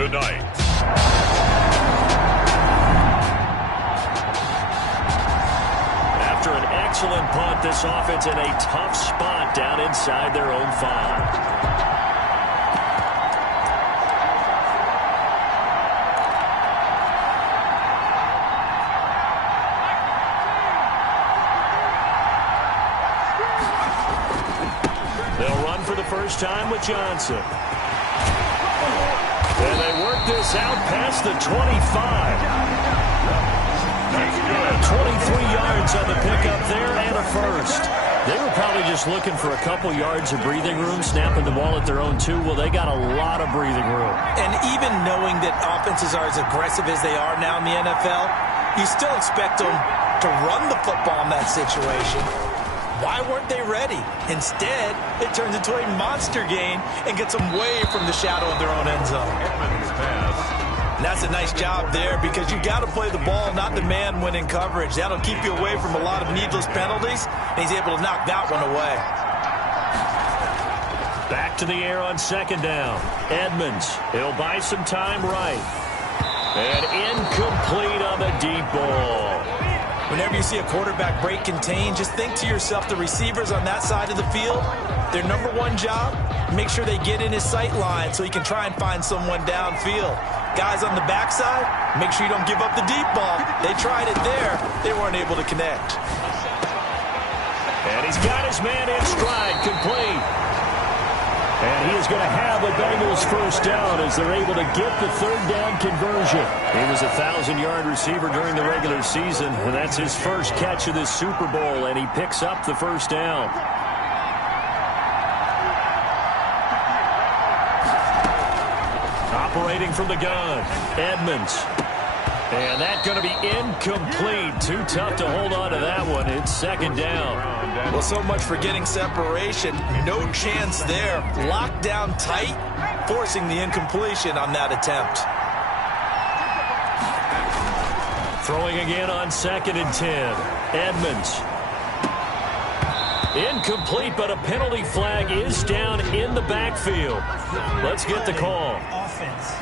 tonight. After an excellent punt, this offense in a tough spot down inside their own 5. They'll run for the first time with Johnson. And they work this out past the 25. That's good. 23 yards on the pickup there and a first. They were probably just looking for a couple yards of breathing room, snapping the ball at their own 2. Well, they got a lot of breathing room. And even knowing that offenses are as aggressive as they are now in the NFL, you still expect them to run the football in that situation. Why weren't they ready? Instead, it turns into a monster gain and gets them way from the shadow of their own end zone. And that's a nice job there because you got to play the ball, not the man when in coverage. That'll keep you away from a lot of needless penalties, and he's able to knock that one away. Back to the air on second down. Edmonds, he'll buy some time right. And incomplete on the deep ball. Whenever you see a quarterback break contain, just think to yourself, the receivers on that side of the field, their number one job, make sure they get in his sight line so he can try and find someone downfield. Guys on the backside, make sure you don't give up the deep ball. They tried it there. They weren't able to connect. And he's got his man in stride, complete. And he is going to have a Bengals first down as they're able to get the third down conversion. He was a 1,000-yard receiver during the regular season, and that's his first catch of this Super Bowl, and he picks up the first down. Operating from the gun, Edmonds. And that's going to be incomplete. Too tough to hold on to that one. It's second down. Well, so much for getting separation. No chance there. Locked down tight, forcing the incompletion on that attempt. Throwing again on 2nd and 10. Edmonds. Incomplete, but a penalty flag is down in the backfield. Let's get the call. Offense.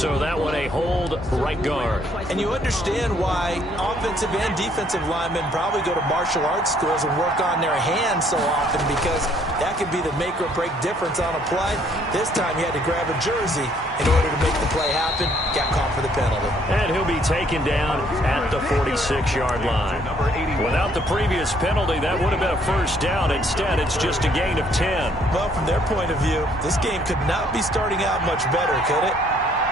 So that one a hold right guard. And you understand why offensive and defensive linemen probably go to martial arts schools and work on their hands so often, because that could be the make or break difference on a play. This time he had to grab a jersey in order to make the play happen. Got caught for the penalty. And he'll be taken down at the 46-yard line. Without the previous penalty, that would have been a first down. Instead, it's just a gain of 10. Well, from their point of view, this game could not be starting out much better, could it?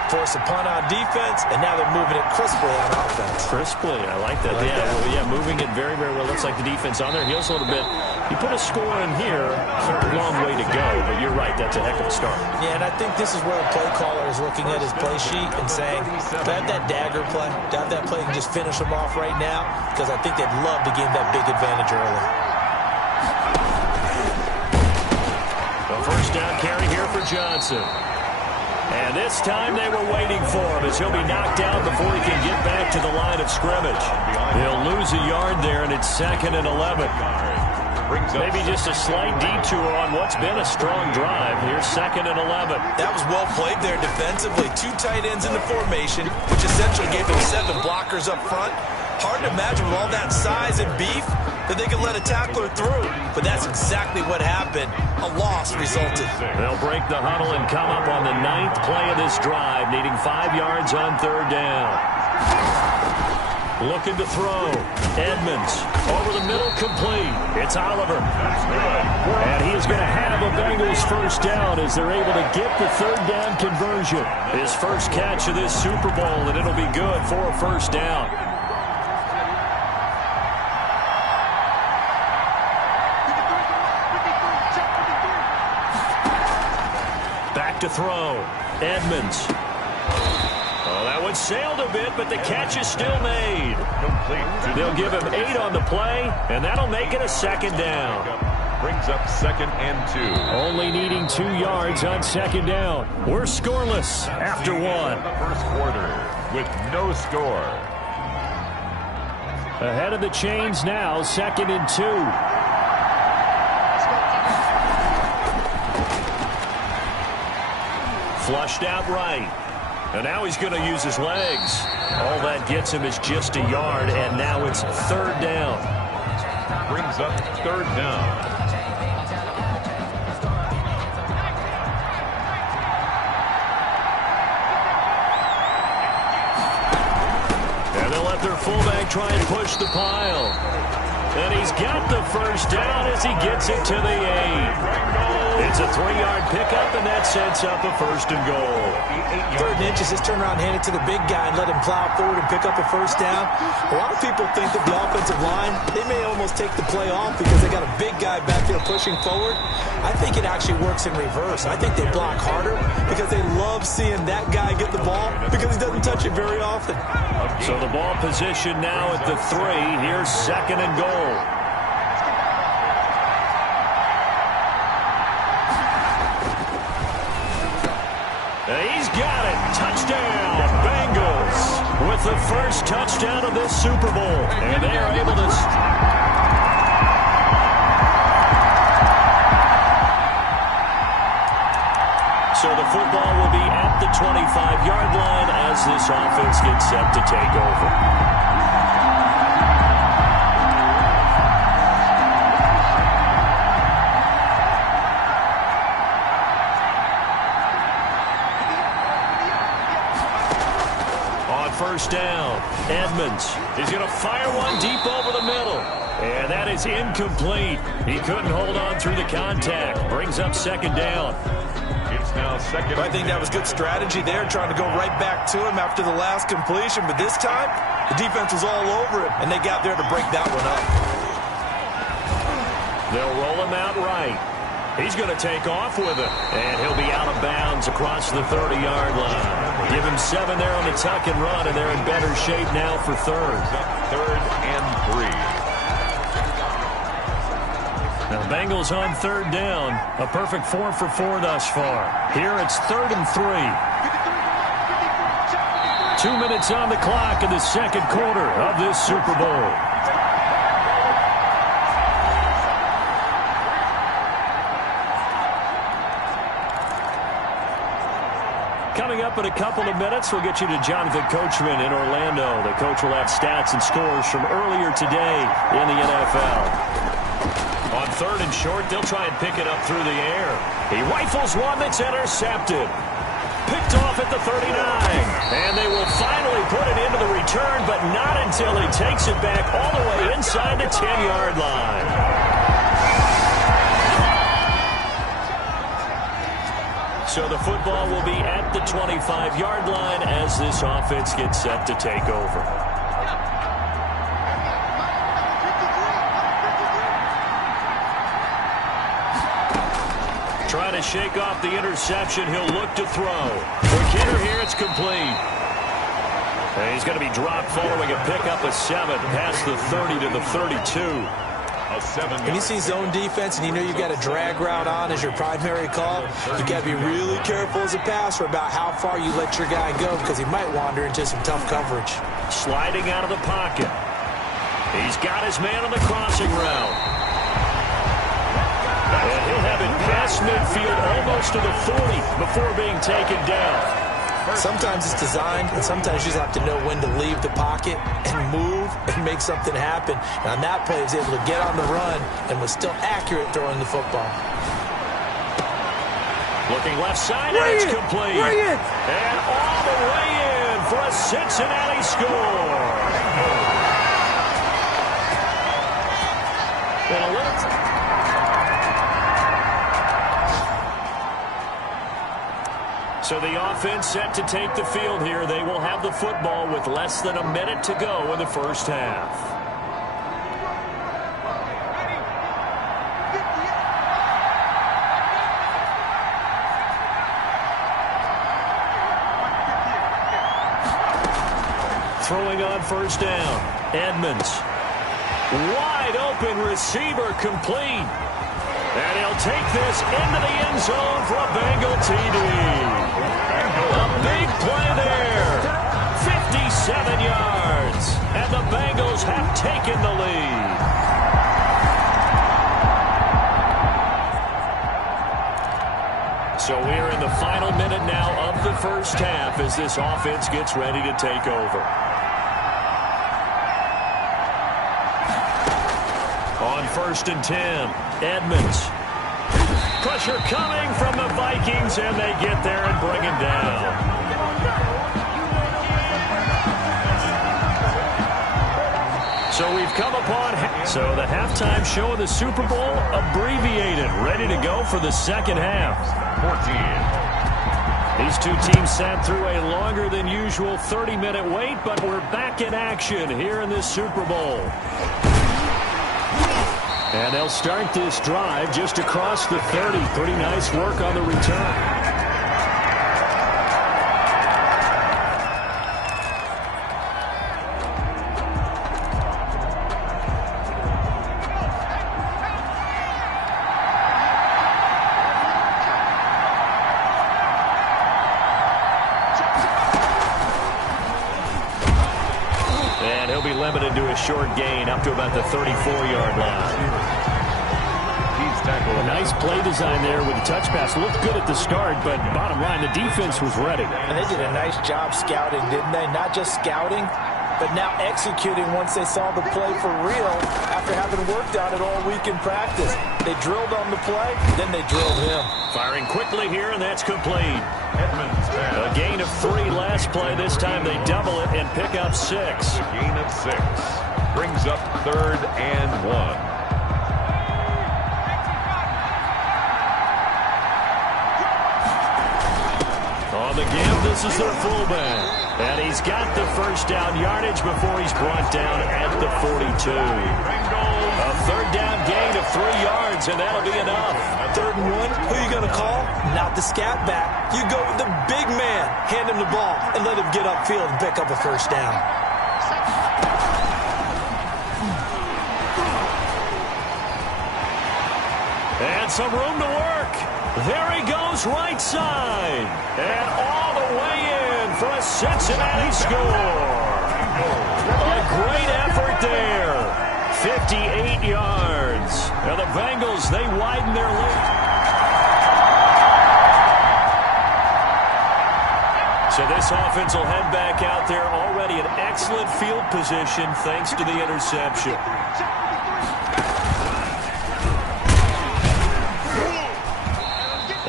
Force a punt on defense, and now they're moving it crisply on offense. Crisply, I like that. Yeah, moving it very, very well. Looks like the defense on there heals a little bit. You put a score in here, a long way to go, but you're right, that's a heck of a start. Yeah, and I think this is where the play caller is looking at his play sheet and saying, to have that dagger play, to have that play and just finish them off right now, because I think they'd love to gain that big advantage early. The first down carry here for Johnson. And this time they were waiting for him as he'll be knocked out before he can get back to the line of scrimmage. He'll lose a yard there, and it's 2nd and 11. Maybe just a slight detour on what's been a strong drive. Here's 2nd and 11. That was well played there defensively. 2 tight ends in the formation, which essentially gave them 7 blockers up front. Hard to imagine with all that size and beef that they could let a tackler through. But that's exactly what happened. A loss resulted. They'll break the huddle and come up on the 9th play of this drive, needing 5 yards on 3rd down. Looking to throw. Edmonds over the middle, complete. It's Oliver. And he is going to have a Bengals first down as they're able to get the 3rd down conversion. His first catch of this Super Bowl, and it'll be good for a first down. Back to throw. Edmonds. Oh, that one sailed a bit, but the catch is still made. They'll give him 8 on the play, and that'll make it a 2nd down. Brings up 2nd and 2. Only needing 2 yards on 2nd down. We're scoreless after 1. The first quarter with no score. Ahead of the chains now, 2nd and 2. Flushed out right. And now he's going to use his legs. All that gets him is just a yard, and now it's third down. Brings up third down. And they'll let their fullback try and push the pile. And he's got the first down as he gets it to the 8. It's a 3-yard pickup, and that sets up a first and goal. 3rd and inches, just turn around and hand it to the big guy and let him plow forward and pick up a first down. A lot of people think that the offensive line, they may almost take the play off because they got a big guy back there pushing forward. I think it actually works in reverse. I think they block harder because they love seeing that guy get the ball because he doesn't touch it very often. So the ball position now at the 3. Here's second and goal. He's got it. Touchdown, Bengals, with the first touchdown of this Super Bowl. And they are able to... So the football will be at the 25-yard line as this offense gets set to take over. First down, Edmonds is going to fire one deep over the middle. And that is incomplete. He couldn't hold on through the contact. Brings up second down. It's now second. I think that was good strategy there, trying to go right back to him after the last completion. But this time, the defense was all over him, and they got there to break that one up. They'll roll him out right. He's going to take off with it. And he'll be out of bounds across the 30-yard line. Give him 7 there on the tuck and run, and they're in better shape now for third. Third and 3. Now, Bengals on third down. A perfect 4 for 4 thus far. Here it's 3rd and 3. 2 minutes on the clock in the second quarter of this Super Bowl. Coming up in a couple of minutes, we'll get you to Jonathan Coachman in Orlando. The coach will have stats and scores from earlier today in the NFL. On 3rd and short, they'll try and pick it up through the air. He rifles one that's intercepted. Picked off at the 39. And they will finally put it into the return, but not until he takes it back all the way inside the 10-yard line. So the football will be at the 25-yard line as this offense gets set to take over. Trying to shake off the interception. He'll look to throw. For Kidder here, it's complete. And he's going to be dropped following a pickup of 7 past the 30 to the 32. When you see zone defense and you know you've got a drag route on as your primary call, you got to be really careful as a passer about how far you let your guy go because he might wander into some tough coverage. Sliding out of the pocket. He's got his man on the crossing route. And he'll have it past midfield almost to the 40 before being taken down. Sometimes it's designed, and sometimes you just have to know when to leave the pocket and move and make something happen. And on that play, he was able to get on the run and was still accurate throwing the football. Looking left side, and it's complete. And all the way in for a Cincinnati score. And a little... So the offense set to take the field here. They will have the football with less than a minute to go in the first half. Throwing on first down. Edmonds. Wide open receiver complete. And he'll take this into the end zone for a Bengal TD. A big play there. 57 yards. And the Bengals have taken the lead. So we're in the final minute now of the first half as this offense gets ready to take over. On 1st and 10, Edmonds. Pressure coming from the Vikings, and they get there and bring him down. So we've come upon... So the halftime show of the Super Bowl abbreviated, ready to go for the second half. 14. These two teams sat through a longer than usual 30-minute wait, but we're back in action here in this Super Bowl. And they'll start this drive just across the 30. Pretty nice work on the return. Limited to a short gain up to about the 34-yard line. A nice play design there with the touch pass. Looked good at the start, but bottom line, the defense was ready. And they did a nice job scouting, didn't they? Not just scouting, but now executing once they saw the play for real after having worked on it all week in practice. They drilled on the play, then they drilled him. Firing quickly here, and that's complete. A gain of 3 last play. This time they double it and pick up 6. A gain of 6. Brings up 3rd and 1. On the give, this is their fullback. And he's got the first down yardage before he's brought down at the 42. A 3rd down gain of 3 yards, and that'll be enough. 3rd and 1, who are you going to call? Not the scat back. You go with the big man. Hand him the ball and let him get upfield and pick up a first down. And some room to work. There he goes right side. And all the way in for a Cincinnati score. A great effort there. 58 yards. Now the Bengals, they widen their lead. So this offense will head back out there already in excellent field position thanks to the interception.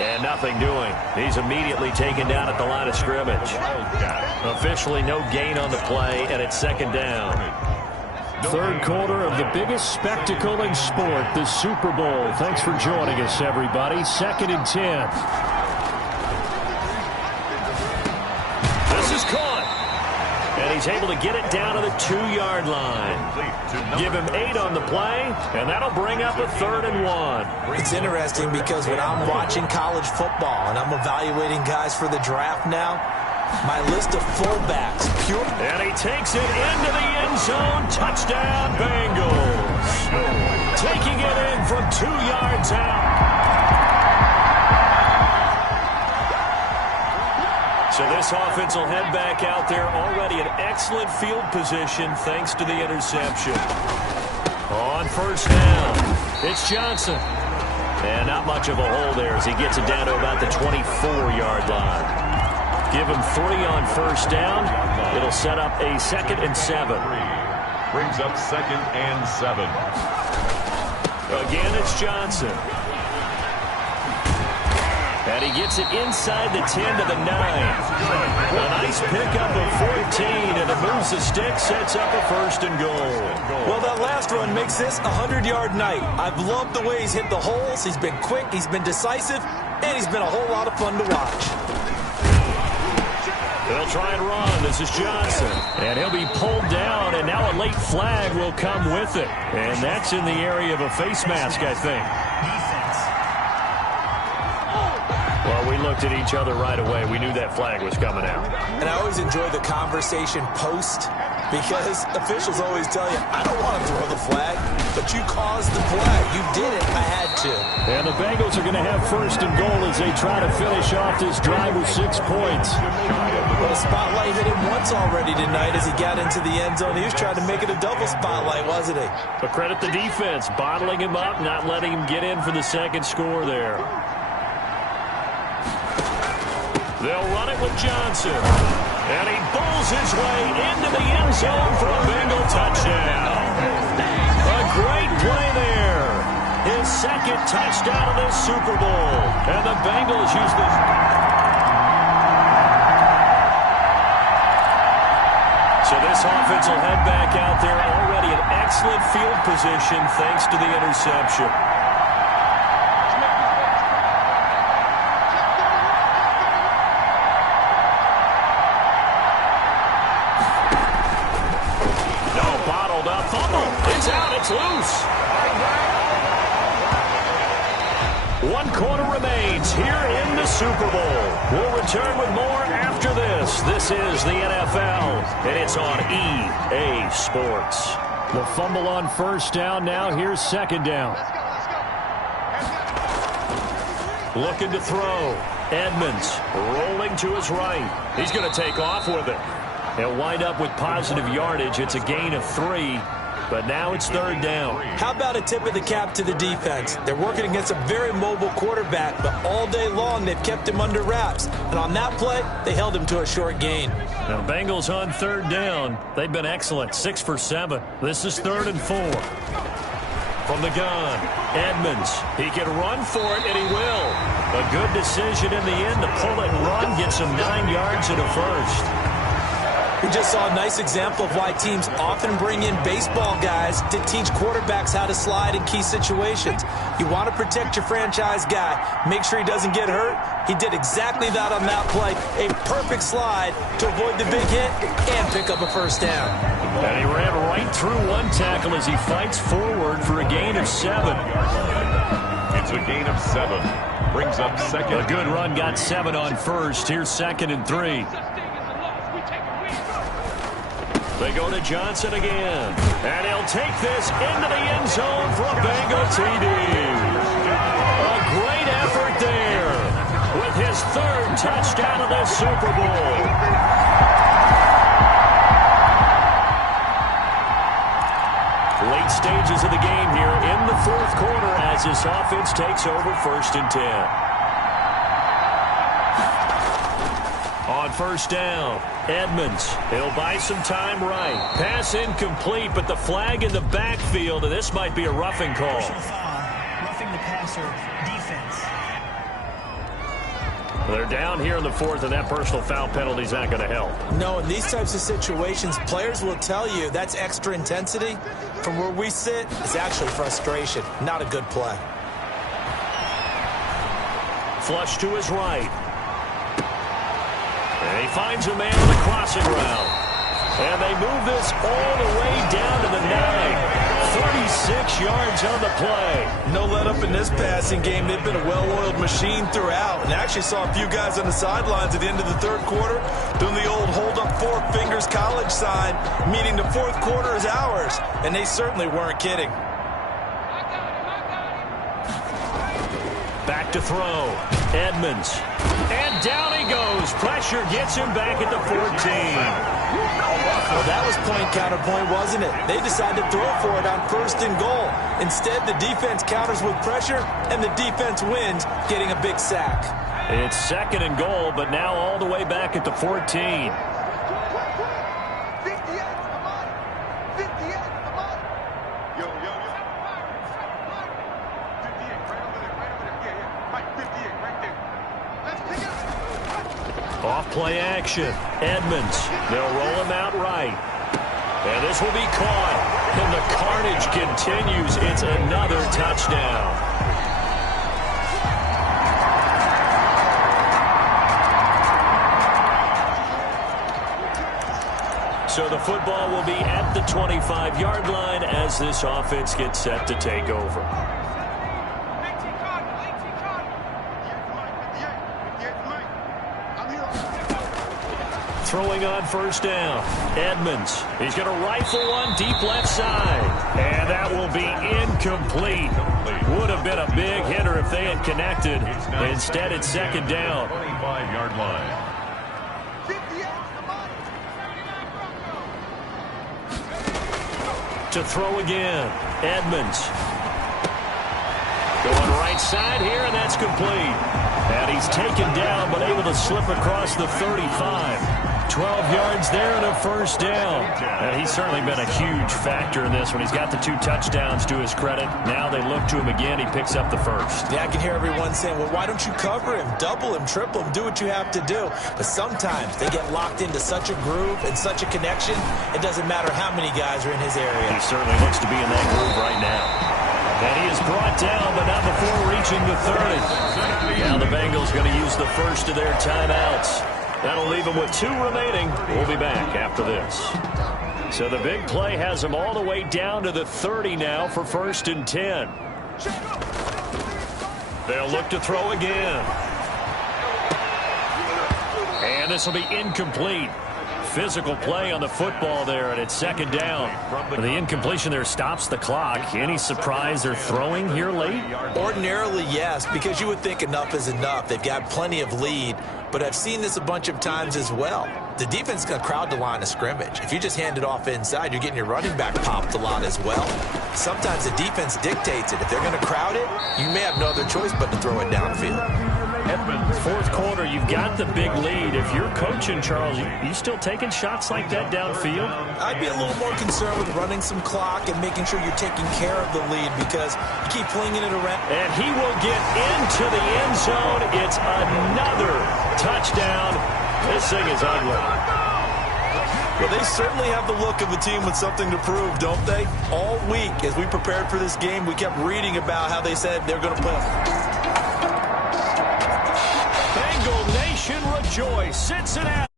And nothing doing. He's immediately taken down at the line of scrimmage. Officially no gain on the play, and it's 2nd down. 3rd quarter of the biggest spectacle in sport, the Super Bowl. Thanks for joining us, everybody. 2nd and 10. This is caught. And he's able to get it down to the 2-yard line. Give him 8 on the play, and that'll bring up a 3rd and 1. It's interesting because when I'm watching college football and I'm evaluating guys for the draft now, my list of fullbacks, pure. And he takes it into the end zone. Touchdown, Bengals. Taking it in from 2 yards out. So this offense will head back out there already in excellent field position thanks to the interception. On 1st down, it's Johnson. And not much of a hole there as he gets it down to about the 24-yard line. Give him 3 on 1st down. It'll set up a 2nd and 7. Brings up 2nd and 7. Again, it's Johnson. And he gets it inside the 10 to the 9. A nice pickup of 14, and it moves the stick, sets up a 1st and goal. Well, that last run makes this a 100-yard night. I've loved the way he's hit the holes. He's been quick, he's been decisive, and he's been a whole lot of fun to watch. They'll try and run. This is Johnson. And he'll be pulled down, and now a late flag will come with it. And that's in the area of a face mask, I think. Well, we looked at each other right away. We knew that flag was coming out. And I always enjoy the conversation post because officials always tell you, I don't want to throw the flag, but you caused the play. You did it. I had to. And the Bengals are going to have 1st and goal as they try to finish off this drive with 6 points. Well, the spotlight hit him once already tonight as he got into the end zone. He was trying to make it a double spotlight, wasn't he? But credit the defense, bottling him up, not letting him get in for the 2nd score there. They'll run it with Johnson. And he bowls his way into the end zone for a Bengal touchdown. A great play there. His second touchdown of this Super Bowl. And the Bengals use this. So this offense will head back out there already in excellent field position thanks to the interception. No, bottled up. Fumble. It's out. It's loose. 1 quarter remains here in the Super Bowl. We'll return with more after this. This is the NFL, and it's on EA Sports. The fumble on first down. Now here's second down. Looking to throw. Edmonds rolling to his right. He's going to take off with it. He'll wind up with positive yardage. It's a gain of 3. But now it's third down. How about a tip of the cap to the defense? They're working against a very mobile quarterback, but all day long they've kept him under wraps. And on that play, they held him to a short gain. Now the Bengals on third down. They've been excellent, 6 for 7. This is 3rd and 4. From the gun, Edmonds. He can run for it, and he will. A good decision in the end to pull it and run, gets him 9 yards and a first. We just saw a nice example of why teams often bring in baseball guys to teach quarterbacks how to slide in key situations. You want to protect your franchise guy. Make sure he doesn't get hurt. He did exactly that on that play. A perfect slide to avoid the big hit and pick up a first down. And he ran right through one tackle as he fights forward for a gain of 7. It's a gain of 7. Brings up second. A good run got 7 on first. Here's 2nd and 3. They go to Johnson again. And he'll take this into the end zone for a Bengal TD. A great effort there with his 3rd touchdown of the Super Bowl. Late stages of the game here in the 4th quarter as this offense takes over 1st and 10. On first down, Edmonds. He'll buy some time right. Pass incomplete, but the flag in the backfield, and this might be a roughing call. Personal foul, roughing the passer, defense. They're down here in the 4th, and that personal foul penalty is not going to help. No, in these types of situations, players will tell you that's extra intensity. From where we sit, it's actually frustration. Not a good play. Flush to his right. And he finds a man on the crossing route. And they move this all the way down to the 9. 36 yards on the play. No let up in this passing game. They've been a well-oiled machine throughout. And actually saw a few guys on the sidelines at the end of the 3rd quarter doing the old hold up 4 fingers college sign, meaning the 4th quarter is ours. And they certainly weren't kidding. Back to throw. Edmonds. And down he goes. Pressure gets him back at the 14. Well, that was point counterpoint, wasn't it? They decided to throw for it on 1st and goal. Instead, the defense counters with pressure, and the defense wins, getting a big sack. It's 2nd and goal, but now all the way back at the 14. Off-play action. Edmonds. They'll roll him out right. And this will be caught. And the carnage continues. It's another touchdown. So the football will be at the 25-yard line as this offense gets set to take over. Throwing on first down. Edmonds. He's going to rifle one deep left side. And that will be incomplete. Would have been a big hitter if they had connected. Instead, it's 2nd down. 25-yard line. To throw again. Edmonds. Going right side here, and that's complete. And he's taken down, but able to slip across the 35. 12 yards there and a first down. And he's certainly been a huge factor in this when he's got the 2 touchdowns to his credit. Now they look to him again. He picks up the first. Yeah, I can hear everyone saying, well, why don't you cover him, double him, triple him, do what you have to do. But sometimes they get locked into such a groove and such a connection, it doesn't matter how many guys are in his area. He certainly looks to be in that groove right now. And he is brought down, but not before reaching the 30. Now the Bengals going to use the first of their timeouts. That'll leave them with 2 remaining. We'll be back after this. So the big play has them all the way down to the 30 now for 1st and 10. They'll look to throw again. And this will be incomplete. Physical play on the football there, and it's 2nd down. The incompletion there stops the clock. Any surprise they're throwing here late? Ordinarily, yes, because you would think enough is enough. They've got plenty of lead, but I've seen this a bunch of times as well. The defense is going to crowd the line of scrimmage. If you just hand it off inside, you're getting your running back popped a lot as well. Sometimes the defense dictates it. If they're going to crowd it, you may have no other choice but to throw it downfield. 4th quarter, you've got the big lead. If you're coaching, Charles, you still taking shots like that downfield? I'd be a little more concerned with running some clock and making sure you're taking care of the lead because you keep flinging it around. And he will get into the end zone. It's another touchdown. This thing is ugly. Well, they certainly have the look of a team with something to prove, don't they? All week, as we prepared for this game, we kept reading about how they said they're going to play. Bengal Nation rejoice. Cincinnati.